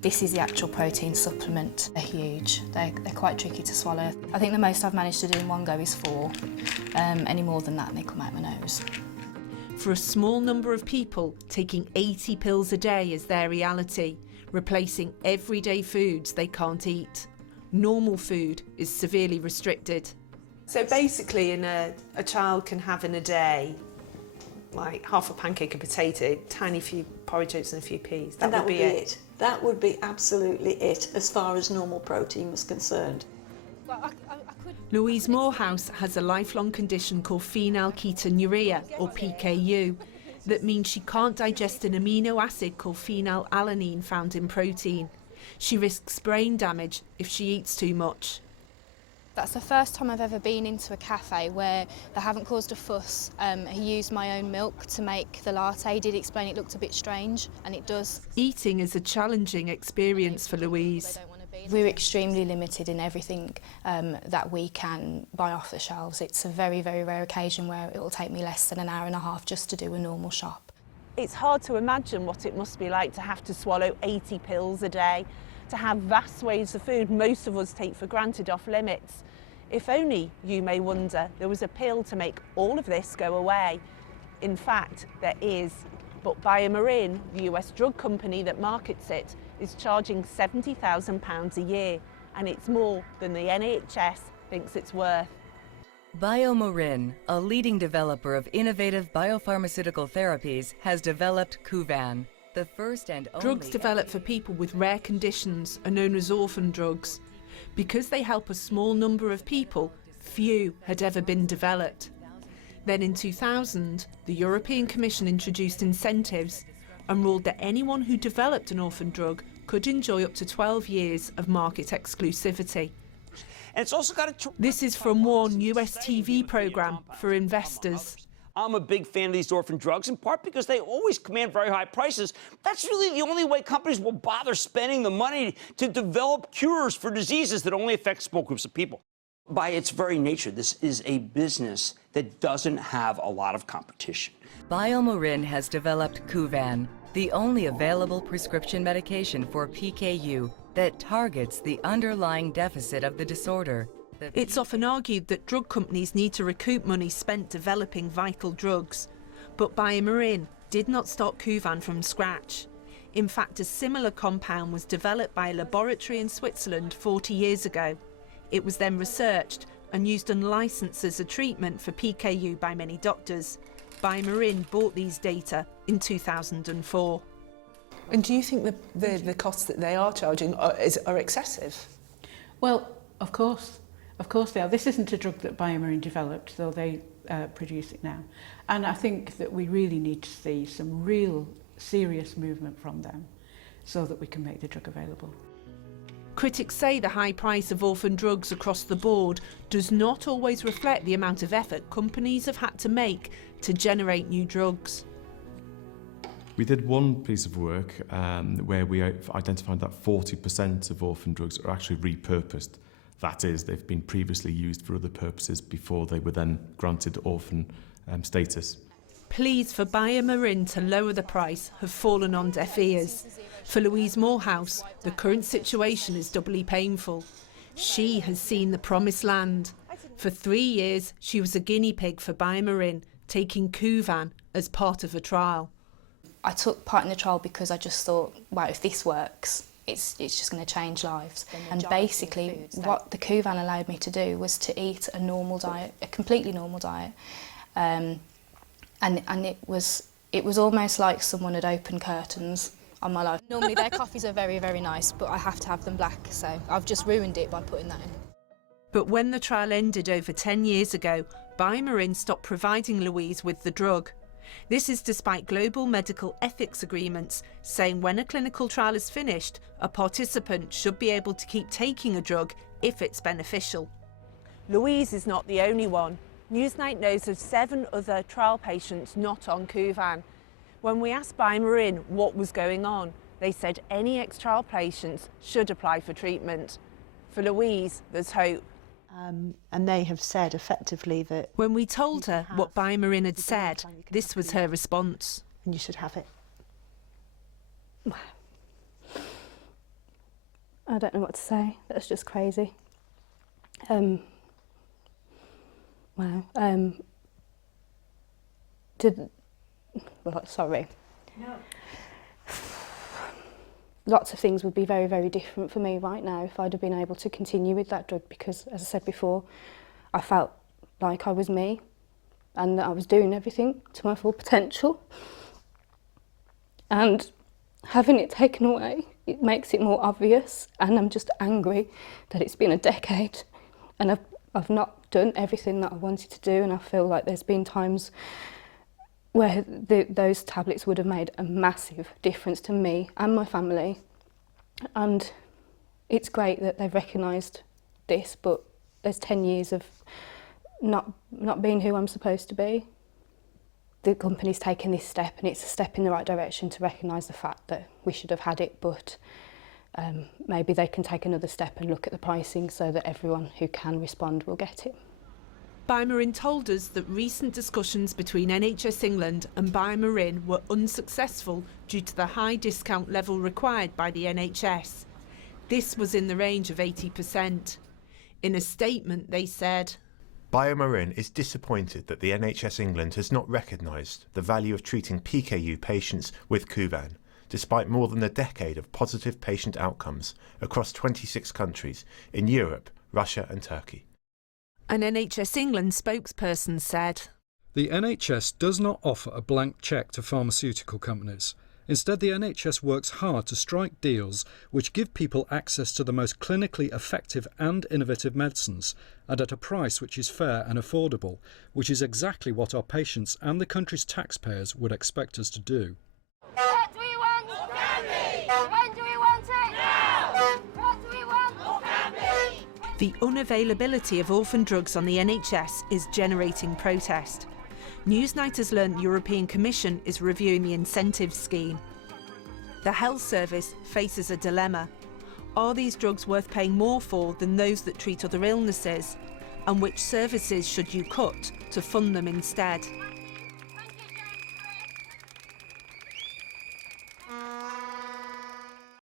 This is the actual protein supplement. They're huge. They're quite tricky to swallow. I think the most I've managed to do in one go is 4. Any more than that and they come out my nose. For a small number of people, taking 80 pills a day is their reality, replacing everyday foods they can't eat. Normal food is severely restricted. So basically, a child can have in a day like half a pancake of potato, tiny few porridge oats and a few peas. That would be it. That would be absolutely it as far as normal protein was concerned. Louise Moorhouse has a lifelong condition called phenylketonuria, or PKU, that means she can't digest an amino acid called phenylalanine found in protein. She risks brain damage if she eats too much. That's the first time I've ever been into a cafe where they haven't caused a fuss. He used my own milk to make the latte. He did explain it looked a bit strange, and it does. Eating is a challenging experience for Louise. We're extremely limited in everything that we can buy off the shelves. It's a very, very rare occasion where it will take me less than an hour and a half just to do a normal shop. It's hard to imagine what it must be like to have to swallow 80 pills a day, to have vast swathes of food most of us take for granted off limits. If only, you may wonder, there was a pill to make all of this go away. In fact, there is. But BioMarin, the US drug company that markets it, is charging £70,000 a year, and it's more than the NHS thinks it's worth. BioMarin, a leading developer of innovative biopharmaceutical therapies, has developed Kuvan, the first and only... Drugs developed for people with rare conditions are known as orphan drugs. Because they help a small number of people, few had ever been developed. Then in 2000, the European Commission introduced incentives and ruled that anyone who developed an orphan drug could enjoy up to 12 years of market exclusivity. And it's also got a... This is from one US TV programme for investors. I'm a big fan of these orphan drugs, in part because they always command very high prices. That's really the only way companies will bother spending the money to develop cures for diseases that only affect small groups of people. By its very nature, this is a business that doesn't have a lot of competition. BioMarin has developed Kuvan, the only available prescription medication for PKU that targets the underlying deficit of the disorder. It's often argued that drug companies need to recoup money spent developing vital drugs. But BioMarin did not start Kuvan from scratch. In fact, a similar compound was developed by a laboratory in Switzerland 40 years ago. It was then researched and used and licensed as a treatment for PKU by many doctors. BioMarin bought these data in 2004. And do you think the costs that they are charging are excessive? Well, of course they are. This isn't a drug that BioMarin developed, though they produce it now. And I think that we really need to see some real serious movement from them so that we can make the drug available. Critics say the high price of orphan drugs across the board does not always reflect the amount of effort companies have had to make to generate new drugs. We did one piece of work where we identified that 40% of orphan drugs are actually repurposed. That is, they've been previously used for other purposes before they were then granted orphan status. Pleas for BioMarin to lower the price have fallen on deaf ears. For Louise Moorhouse, the current situation is doubly painful. She has seen the promised land. For 3 years, she was a guinea pig for BioMarin, taking Kuvan as part of a trial. I took part in the trial because I just thought, wow, if this works, it's just going to change lives. And basically, what the Kuvan allowed me to do was to eat a normal diet, a completely normal diet. And it was almost like someone had opened curtains on my life. Normally their coffees are very, very nice, but I have to have them black, so I've just ruined it by putting that in. But when the trial ended over 10 years ago, BioMarin stopped providing Louise with the drug. This is despite global medical ethics agreements saying when a clinical trial is finished, a participant should be able to keep taking a drug if it's beneficial. Louise is not the only one. Newsnight knows of 7 other trial patients not on Kuvan. When we asked BioMarin what was going on, they said any ex-trial patients should apply for treatment. For Louise, there's hope. And they have said effectively that... When we told her what BioMarin had said, this was her response. And you should have it. I don't know what to say. That's just crazy. Wow. Sorry. No. Lots of things would be very, very different for me right now if I'd have been able to continue with that drug, because, as I said before, I felt like I was me and that I was doing everything to my full potential. And having it taken away, it makes it more obvious, and I'm just angry that it's been a decade and I've not done everything that I wanted to do, and I feel like there's been times where those tablets would have made a massive difference to me and my family. And it's great that they've recognised this, but there's 10 years of not being who I'm supposed to be. The company's taken this step, and it's a step in the right direction to recognise the fact that we should have had it, but maybe they can take another step and look at the pricing so that everyone who can respond will get it. BioMarin told us that recent discussions between NHS England and BioMarin were unsuccessful due to the high discount level required by the NHS. This was in the range of 80%. In a statement, they said, BioMarin is disappointed that the NHS England has not recognised the value of treating PKU patients with Kuvan, despite more than a decade of positive patient outcomes across 26 countries in Europe, Russia and Turkey. An NHS England spokesperson said, "The NHS does not offer a blank cheque to pharmaceutical companies. Instead, the NHS works hard to strike deals which give people access to the most clinically effective and innovative medicines, and at a price which is fair and affordable, which is exactly what our patients and the country's taxpayers would expect us to do." What do we want? When do we want it? Now! What do we want? The unavailability of orphan drugs on the NHS is generating protest. Newsnight has learnt the European Commission is reviewing the incentives scheme. The health service faces a dilemma. Are these drugs worth paying more for than those that treat other illnesses? And which services should you cut to fund them instead?